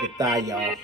the thigh, y'all.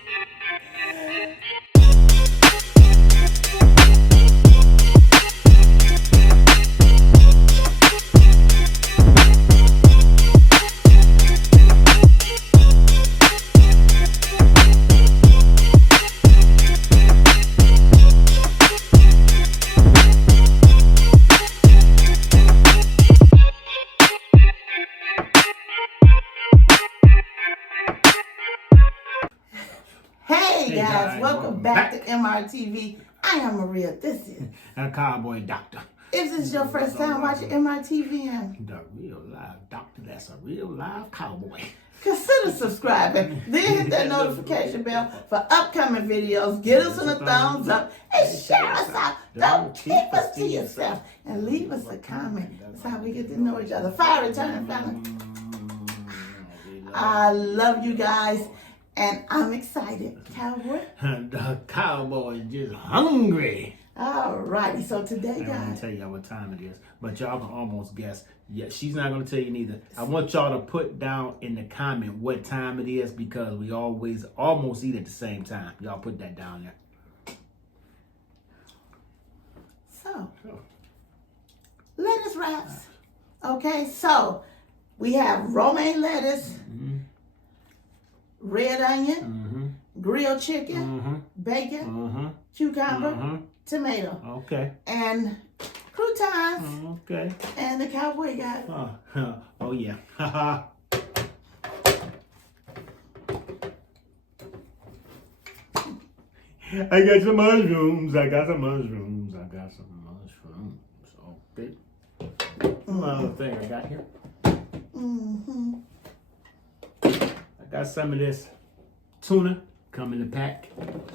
Hey guys, welcome back to MRTV. I am Maria. This is a cowboy doctor. If this is your first time watching MRTV, and the real live doctor, that's a real live cowboy. Consider subscribing, then hit that notification bell for upcoming videos. Give us a thumbs up and share us out. Don't keep us to yourself and leave us a comment. That's how we get to know each other. Fire return family. I love you guys. And I'm excited, cowboy. The cowboy is just hungry. Alrighty, so today, guys. I'm going to tell y'all what time it is, but y'all can almost guess. Yeah, she's not going to tell you neither. I want y'all to put down in the comment what time it is because we always almost eat at the same time. Y'all put that down there. So, lettuce wraps. Okay, so we have romaine lettuce. Red onion, grilled chicken, bacon, cucumber, tomato. Okay. And croutons. Okay. And the cowboy got. Oh yeah. I got some mushrooms. Okay. Another thing I got here. I got some of this tuna coming in the pack.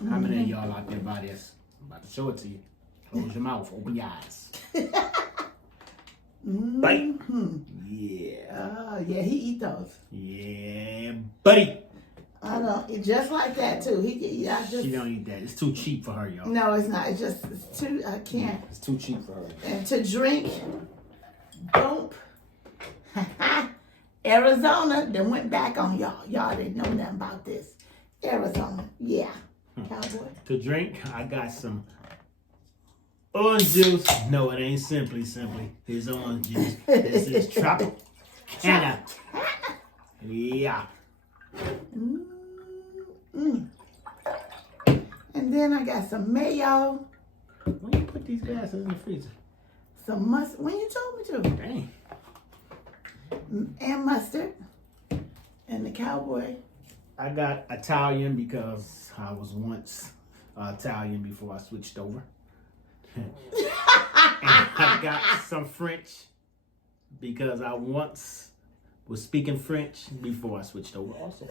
How many of y'all out there buy this? I'm about to show it to you. Close your mouth, open your eyes. Bite. Yeah. Yeah, he eat those. Yeah, buddy. I don't eat just like that too. She don't eat that. It's too cheap for her, y'all. No, it's not. It's too. I can't. It's too cheap for her. And to drink, don't. Arizona, then went back on y'all. Y'all didn't know nothing about this. Arizona, yeah. Cowboy. To drink, I got some orange juice. No, it ain't simply. It's orange juice. This is Tropicana. Yeah. And then I got some mayo. When you put these glasses in the freezer? Some mustard. When you told me to. Dang. And mustard. And the cowboy. I got Italian because I was once Italian before I switched over. And I got some French because I once was speaking French before I switched over also.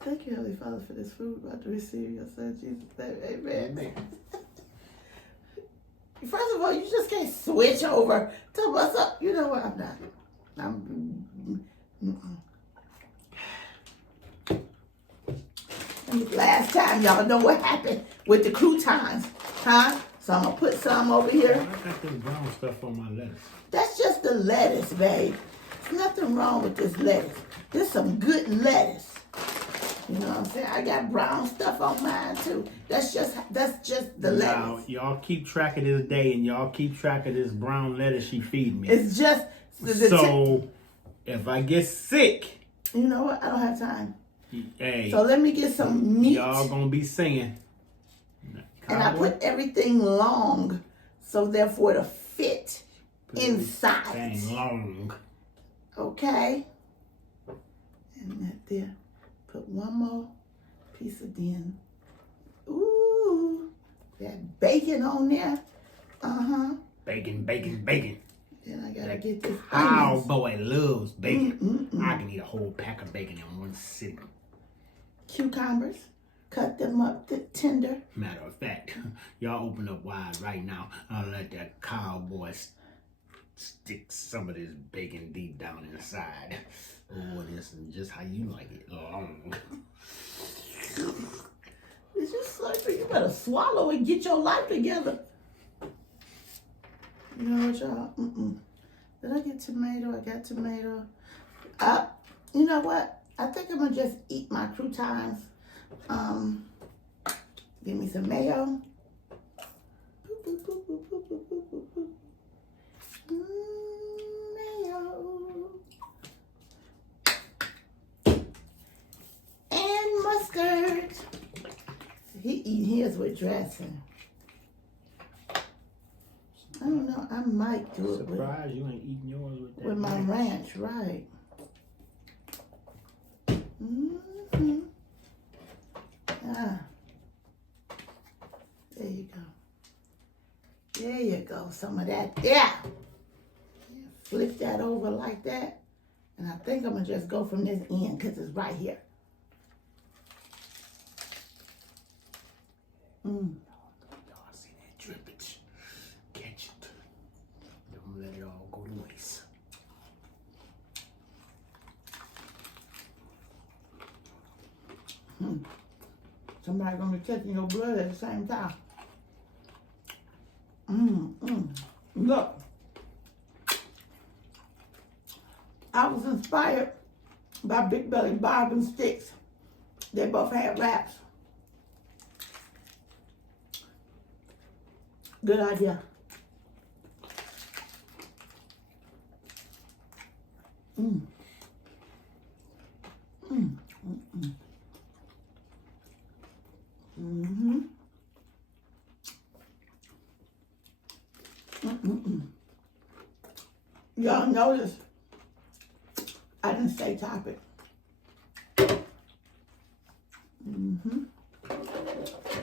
Thank you, Heavenly Father, for this food about to receive your son, Jesus' name. Amen. First of all, you just can't switch over to what's up. You know what? I'm not. Last time, y'all know what happened with the croutons, huh? So I'm going to put some over here. I got this brown stuff on my lettuce. That's just the lettuce, babe. There's nothing wrong with this lettuce. There's some good lettuce. You know what I'm saying? I got brown stuff on mine too. That's just the lettuce. Now, y'all keep track of this day and y'all keep track of this brown lettuce she feed me. It's just so if I get sick, you know what? I don't have time. Hey, so let me get some meat. Y'all gonna be singing. And I put everything long, so therefore it'll fit inside. Everything long. Okay. And that there. Put one more piece of then. Ooh, that bacon on there. Bacon. Then I gotta get this. Cowboy loves bacon. I can eat a whole pack of bacon in one sitting. Cucumbers, cut them up tender. Matter of fact, y'all open up wide right now. I'll let that cowboy stick some of this bacon deep down inside. Oh, this is just how you like it, long. It's just like you better swallow and get your life together. You know what, y'all? Did I get tomato? I got tomato. You know what? I think I'm gonna just eat my croutons. Give me some mayo. Mayo. And mustard. He eat his with dressing. I don't know. I might do it Surprised you ain't eating yours with that. with my ranch, right? Mm-hmm. Ah. There you go. There you go. Some of that there. Flip that over like that. And I think I'm going to just go from this end because it's right here. Y'all see that drippage? Catch it. Don't let it all go to waste. Somebody going to be taking your blood at the same time. Look. I was inspired by Big Belly Bob and Sticks. They both had wraps. Good idea. Y'all notice I didn't say topic.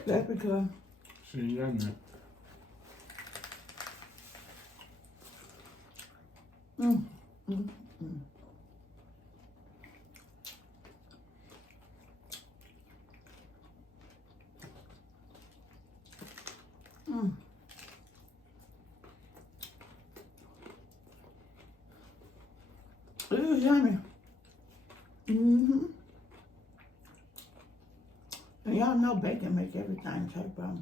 That's because She ain't got nothing. It was yummy. And y'all know bacon make everything taste better.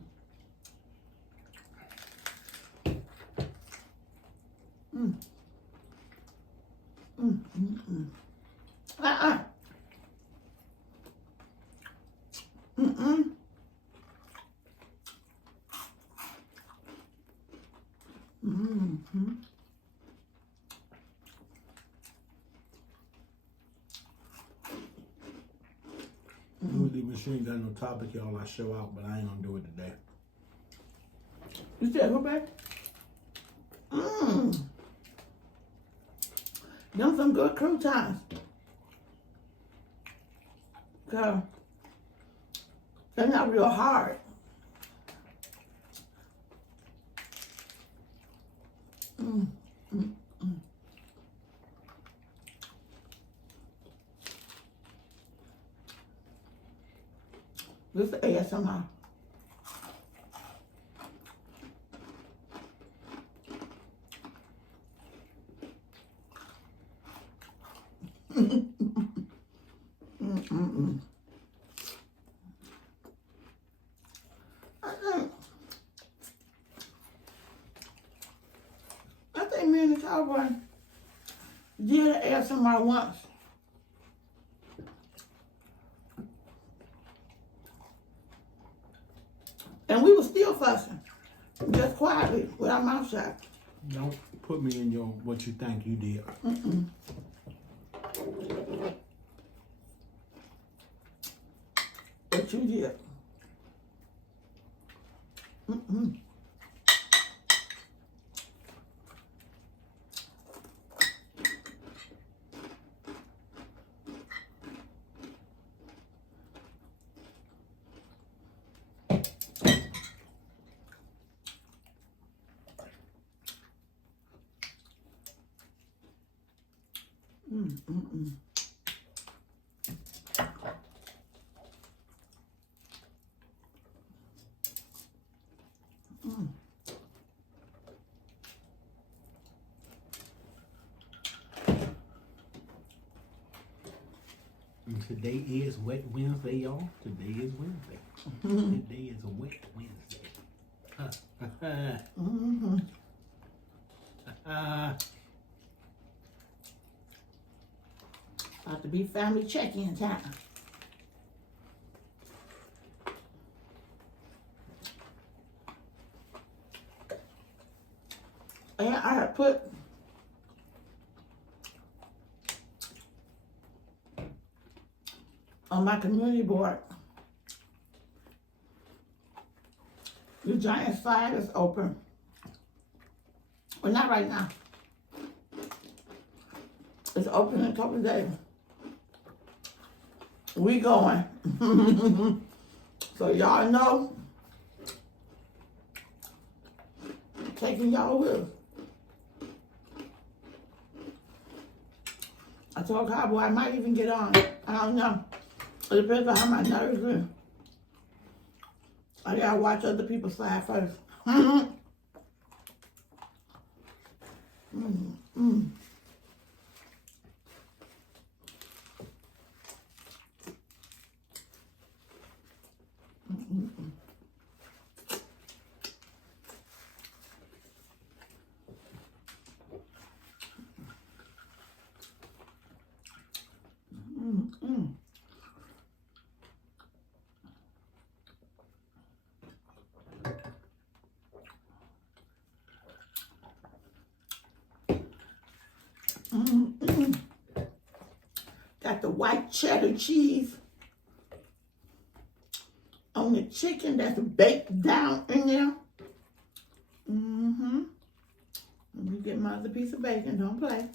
Usually she ain't got no topic, y'all. I show out, but I ain't gonna do it today. You said go back? Them some good croutons. Cause they're not real hard. This is ASMR. I think me and the cowboy did ASMR once. And we were still fussing, just quietly, with our mouth shut. Don't put me in your what you think you did. What you did. And today is Wet Wednesday, y'all. Today is Wednesday. Today is a Wet Wednesday. About to be family check-in time. And I have put on my community board, the giant slide is open. Well, not right now. It's open in a couple of days. We going. So y'all know, I'm taking y'all with us. I told Cowboy I might even get on. I don't know. It depends on how my nerves are. I gotta watch other people slide first. Got the white cheddar cheese on the chicken that's baked down in there. Let me get my other piece of bacon. Don't play.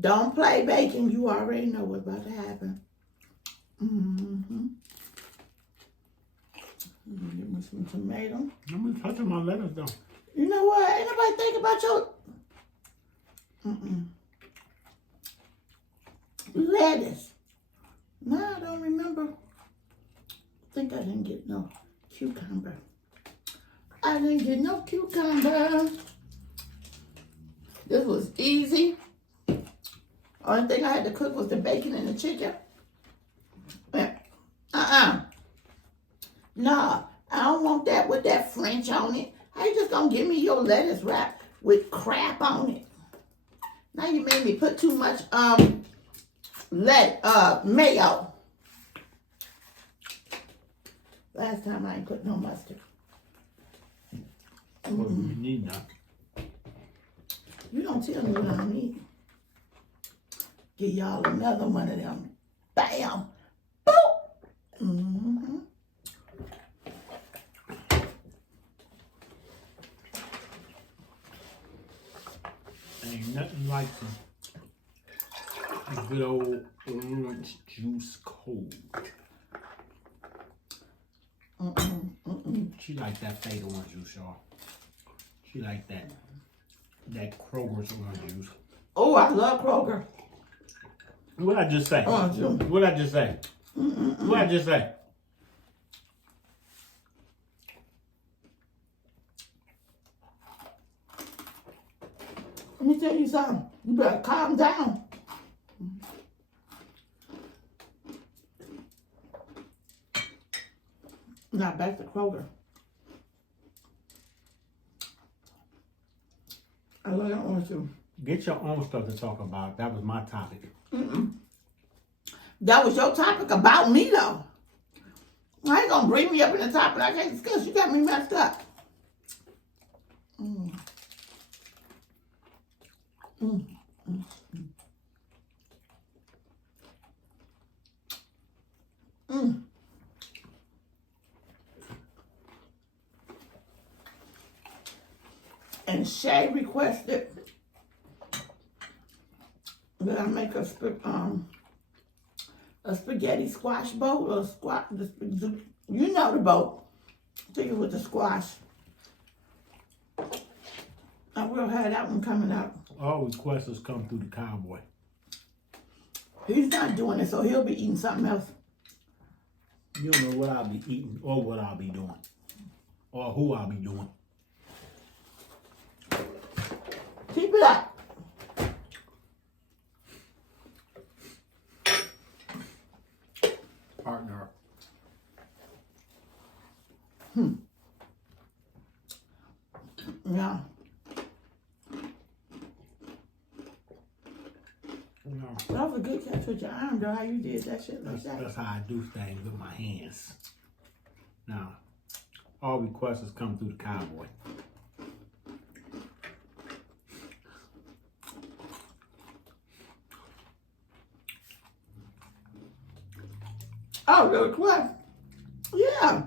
Don't play bacon. You already know what's about to happen. Give me some tomato. I'm touching my lettuce though. You know what? Ain't nobody think about your lettuce. No, I don't remember. I think I didn't get no cucumber. I didn't get no cucumber. This was easy. Only thing I had to cook was the bacon and the chicken. Nah, I don't want that with that French on it. How you just gonna give me your lettuce wrap with crap on it? Now you made me put too much mayo. Last time I ain't put no mustard. What do you need now? You don't tell me what I need. Give y'all another one of them. Bam! Boop! Ain't nothing like some good old orange juice cold. She like that fake orange juice, y'all. She like that Kroger's orange juice. Oh, I love Kroger. What I just say? What I just say? What I just say? Let me tell you something. You better calm down. Now back to Kroger. I love that orange juice. Get your own stuff to talk about. That was my topic. That was your topic about me, though. I ain't gonna bring me up in the topic I can't discuss. You got me messed up. And Shay requested that I make a spaghetti squash bowl or you know the bowl. I think it was the squash. I will have that one coming up. All requests come through the cowboy. He's not doing it, so he'll be eating something else. You don't know what I'll be eating or what I'll be doing or who I'll be doing. Keep it up. Partner. Yeah. No. That was a good catch with your arm, though, how you did that shit like that. That's how I do things with my hands. Now, all requests come through the cowboy. Oh, the request. Yeah.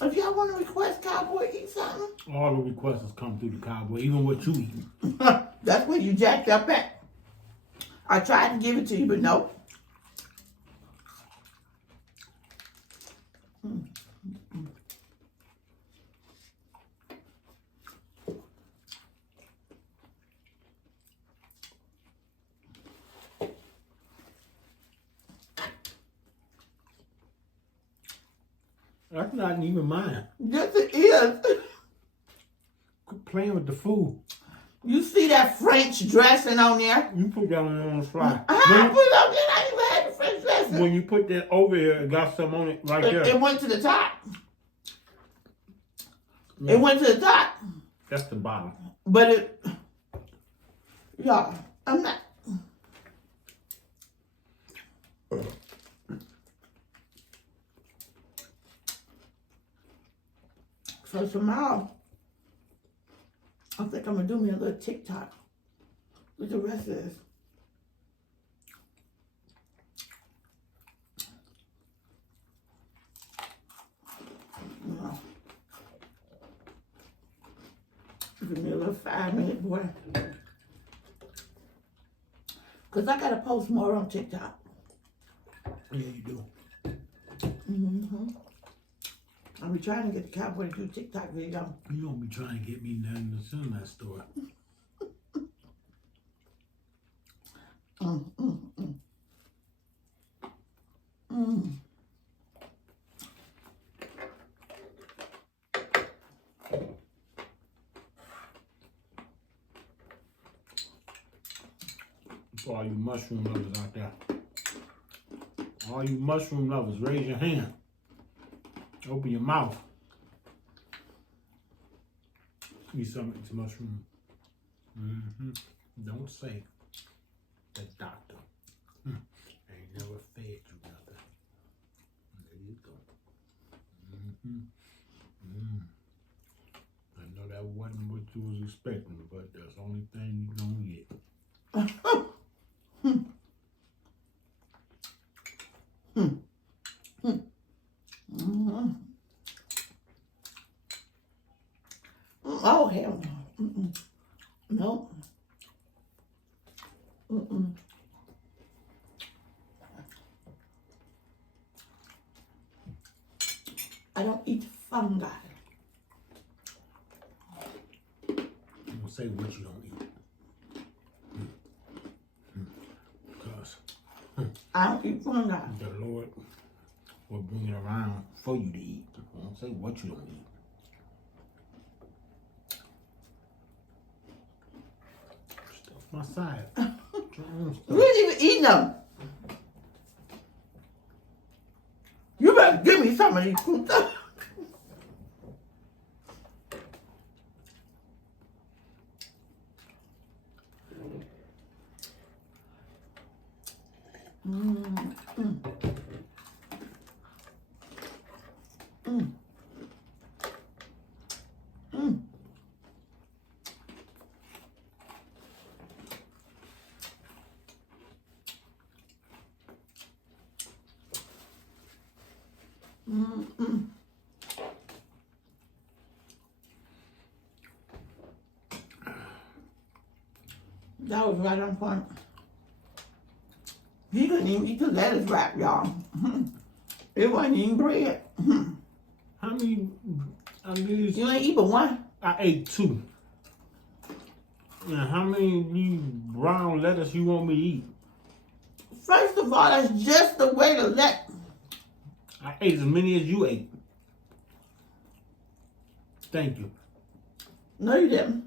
If y'all want to request Cowboy eat something. All the requests come through the cowboy, even what you eat. That's where you jacked up at. I tried to give it to you, but no. That's not even mine. Yes, it is. Quit playing with the food. You see that French dressing on there? You put that on the fly. I put it up there. I even had the French dressing. When you put that over here, it got some on it right there. It went to the top. Yeah. It went to the top. That's the bottom. But it, y'all, I'm not. So tomorrow, I think I'm gonna do me a little TikTok with the rest of this. No. Give me a little 5-minute boy. Cause I gotta post more on TikTok. Yeah, you do. Mm-hmm. I'll be trying to get the cowboy to do TikTok video. You don't be trying to get me nothing to sell in that store. For all you mushroom lovers out there. All you mushroom lovers, raise your hand. Open your mouth. Eat something, it's mushroom. Don't say the doctor. Ain't never fed you nothing. There you go. I know that wasn't what you was expecting, but that's the only thing you gonna get. Oh, hell no. Nope. I don't eat fungi. Don't say what you don't eat. Because I don't eat fungi. the Lord will bring it around for you to eat. Don't say what you don't eat. Stuff my side. You ain't even eating them. You better give me some of these fruits. That was right on point. He couldn't even eat the lettuce wrap, y'all. It wasn't even bread. How many of these? You ain't eat but one. I ate 2. Now, how many of these brown lettuce you want me to eat? First of all, that's just the way to let. I ate as many as you ate. Thank you. No, you didn't.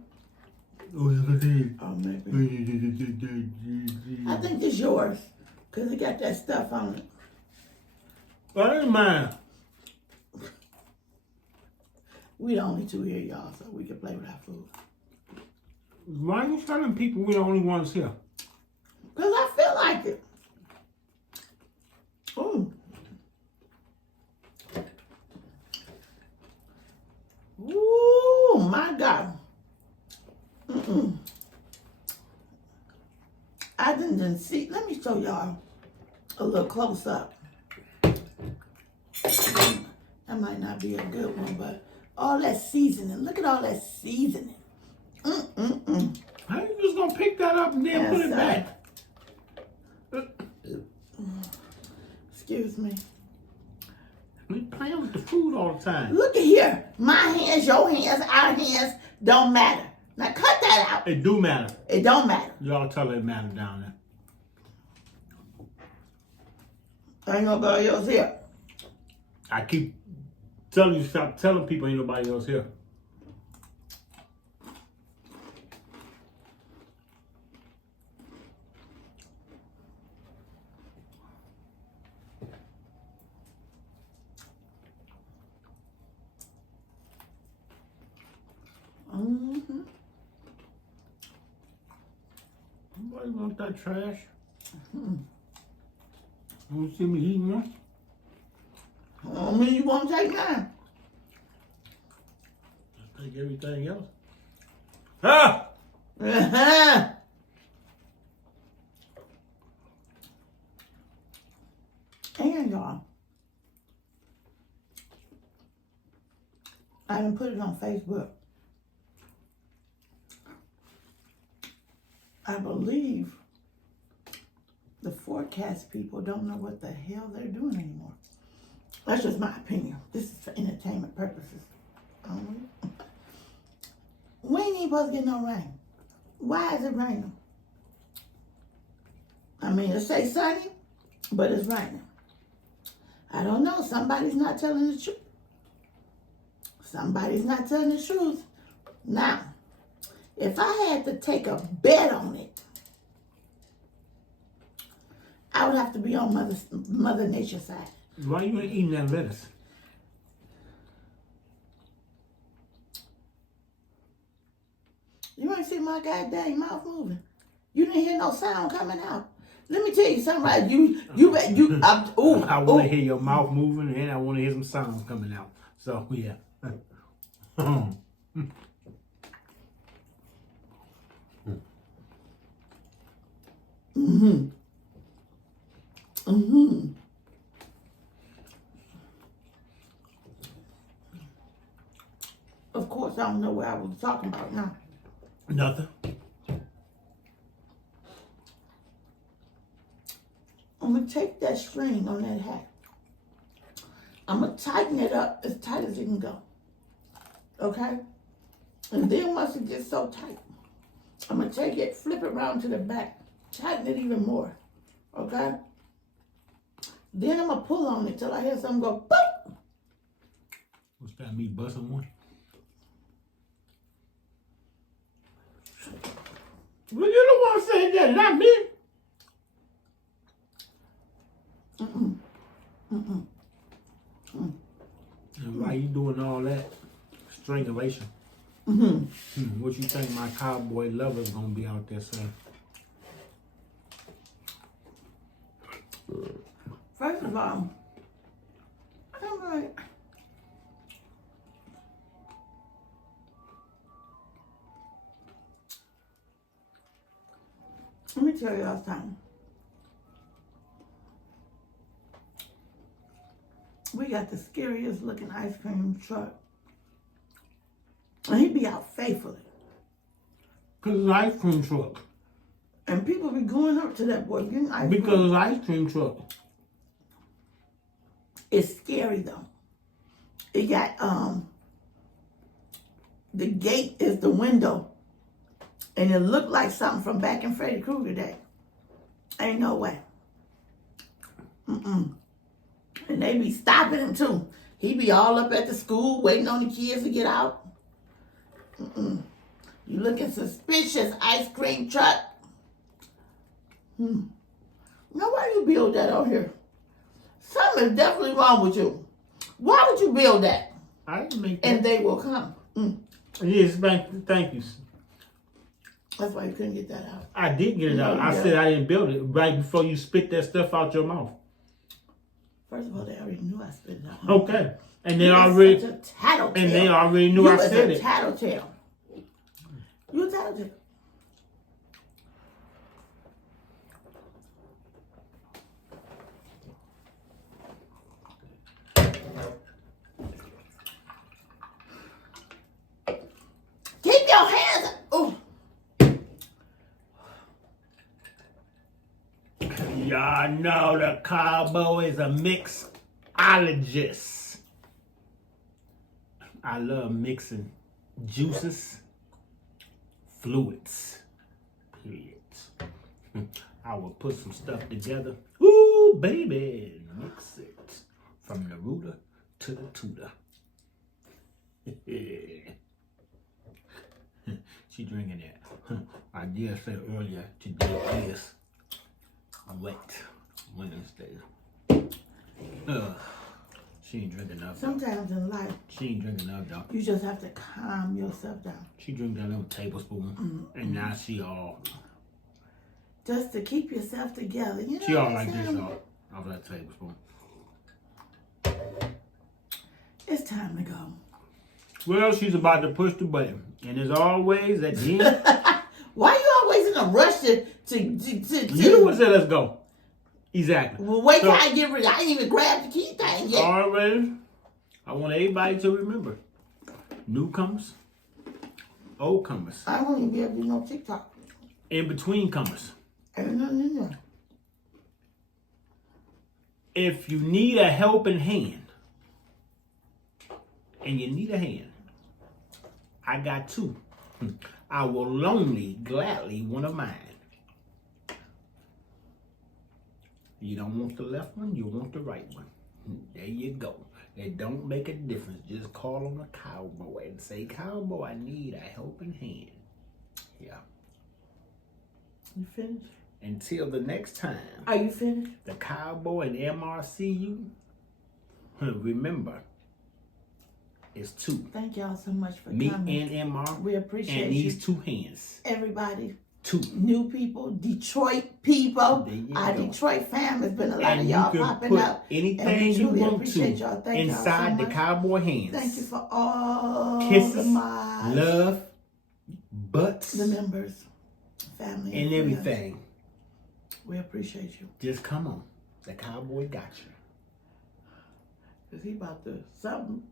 Oh, yes, I did. Oh, maybe. I think it's yours. Because it got that stuff on it. That ain't mine. We the only two here, y'all, so we can play with our food. Why are you telling people we're the only ones here? Because I feel I didn't see. Let me show y'all a little close up. That might not be a good one, but all that seasoning. Look at all that seasoning. How you just gonna pick that up and then put it back? Excuse me. We playing with the food all the time. Look at here. My hands, your hands, our hands don't matter. Now cut that out. It do matter. It don't matter. Y'all tell it matter down there. Ain't nobody else here. I keep telling you, stop telling people ain't nobody else here. Nobody want that trash. You want to see me eating one? I mean, you won't take mine. Just take everything else. Ah! And y'all, I done put it on Facebook. I believe the forecast people don't know what the hell they're doing anymore. That's just my opinion. This is for entertainment purposes only. We ain't even supposed to get no rain. Why is it raining? I mean, it say sunny, but it's raining. I don't know. Somebody's not telling the truth. Somebody's not telling the truth. Now, if I had to take a bet on it, I would have to be on Mother Nature's side. Why you ain't eating that lettuce? You ain't see my goddamn mouth moving. You didn't hear no sound coming out. Let me tell you something, right? I want to hear your mouth moving and I want to hear some sounds coming out. So, yeah. Of course, I don't know what I was talking about now. Nothing. I'm going to take that string on that hat. I'm going to tighten it up as tight as it can go. Okay? And then once it gets so tight, I'm going to take it, flip it around to the back, tighten it even more. Okay? Then I'm going to pull on it till I hear something go, boop! What's that, me busting one? Well, you don't want to say that, not me. And why you doing all that strangulation? What you think my cowboy lover's gonna be out there saying? First of all, I'm like, let me tell y'all something. We got the scariest looking ice cream truck. And he be out faithfully. Because it's ice cream truck. And people be going up to that boy getting ice cream. Because it's ice cream truck. It's scary though. It got, the gate is the window. And it looked like something from back in Freddy Krueger day. Ain't no way. And they be stopping him too. He be all up at the school waiting on the kids to get out. You looking suspicious, ice cream truck. Now why you build that out here? Something is definitely wrong with you. Why would you build that? I didn't make that. And they will come. Yes, thank you. That's why you couldn't get that out. I did get it out. I said I didn't build it right before you spit that stuff out your mouth. First of all, they already knew I spit it out. Okay. And they already such a tattletale. and they already knew I said it. You was a tattletale. You intelligent. Keep your hands up. Oh. Y'all know the cowboy is a mixologist. I love mixing juices, fluids, periods. I will put some stuff together. Ooh, baby, mix it from the rooter to the tutor. She drinking that. I did say earlier today is Wet Wednesday. She ain't drinking enough. Sometimes in life, She ain't drinking enough, though. you just have to calm yourself down. She drink that little tablespoon, and now she all. Just to keep yourself together. You know She all what like I'm this saying? off that tablespoon. It's time to go. Well, she's about to push the button, and as always, at the end, Why you always in a rush to you the one said let's go. Exactly. Well, wait till So- I get ready. I ain't even grabbed the key thing yet. Already, I want everybody to remember: newcomers, old comers, I won't even be able to do no TikTok. in between comers. Ain't nothing in there. If you need a helping hand, and you need a hand, I got two. I will loanly, gladly one of mine. You don't want the left one, you want the right one. There you go. It don't make a difference. Just call on the cowboy and say, cowboy, I need a helping hand. Yeah. You finished? Until the next time, Are you finished? the cowboy and MRCU, remember, it's two. Thank y'all so much for Me coming. and MR. We appreciate and these you. two hands. Everybody, Two. new people, Detroit people. There you Our go. Detroit fam has been a lot And of you y'all can popping put up. And anything we you truly want appreciate to y'all. Thank y'all so inside the much. cowboy hands. Thank you for all Kisses, the mods, love, butts, the members, family, and friends. everything. We appreciate you. Just come on. The cowboy got you. Cause he about to something.